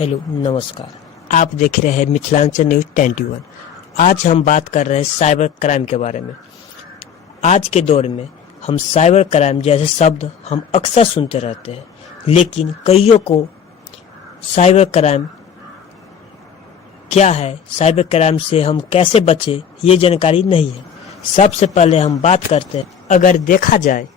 Hello नमस्कार। आप देख रहे हैं मिथिलांचल न्यूज 21। आज हम बात कर रहे हैं साइबर क्राइम के बारे में। आज के दौर में हम साइबर क्राइम जैसे शब्द हम अक्सर सुनते रहते हैं, लेकिन कईयों को साइबर क्राइम क्या है, साइबर क्राइम से हम कैसे बचे, ये जानकारी नहीं है। सबसे पहले हम बात करते हैं, अगर देखा जाए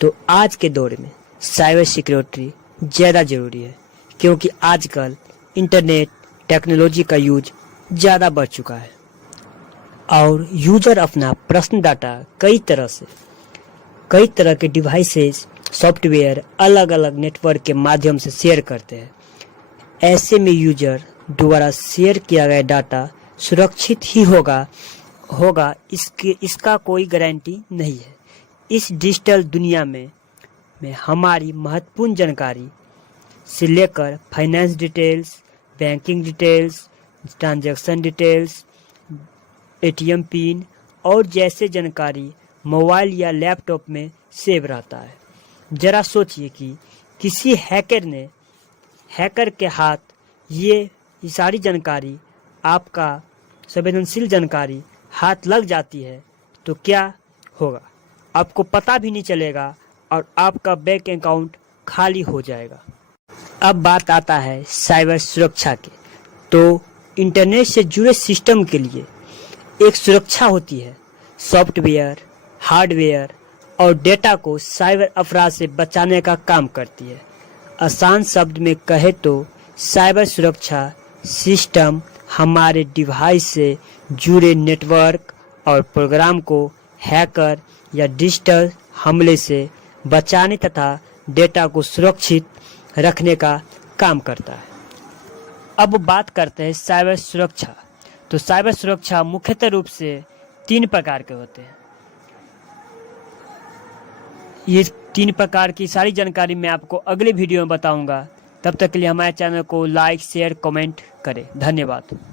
तो आज के दौर में साइबर सिक्योरिटी ज़्यादा ज़रूरी है, क्योंकि आजकल इंटरनेट टेक्नोलॉजी का यूज ज़्यादा बढ़ चुका है और यूजर अपना पर्सनल डाटा कई तरह के डिवाइसेस, सॉफ्टवेयर, अलग अलग नेटवर्क के माध्यम से शेयर करते हैं। ऐसे में यूजर द्वारा शेयर किया गया डाटा सुरक्षित ही होगा इसका कोई गारंटी नहीं है। इस डिजिटल दुनिया में हमारी महत्वपूर्ण जानकारी से लेकर finance details, banking details, transaction details, ATM pin और जैसे जानकारी मोबाइल या लैपटॉप में सेव रहता है। जरा सोचिए कि किसी हैकर के हाथ ये सारी जानकारी, आपका संवेदनशील जानकारी हाथ लग जाती है तो क्या होगा? आपको पता भी नहीं चलेगा और आपका बैंक अकाउंट खाली हो जाएगा। अब बात आता है साइबर सुरक्षा के। तो इंटरनेट से जुड़े सिस्टम के लिए एक सुरक्षा होती है। सॉफ्टवेयर, हार्डवेयर और डेटा को साइबर अपराध से बचाने का काम करती है। आसान शब्द में कहे तो साइबर सुरक्षा सिस्टम हमारे डिवाइस से जुड़े नेटवर्क और प्रोग्राम को हैकर या डिजिटल हमले से बचाने तथा डेटा को सुरक्षित रखने का काम करता है। अब बात करते हैं साइबर सुरक्षा। तो साइबर सुरक्षा मुख्यतः रूप से 3 प्रकार के होते हैं। ये 3 प्रकार की सारी जानकारी मैं आपको अगले वीडियो में बताऊंगा। तब तक के लिए हमारे चैनल को लाइक, शेयर, कमेंट करें। धन्यवाद।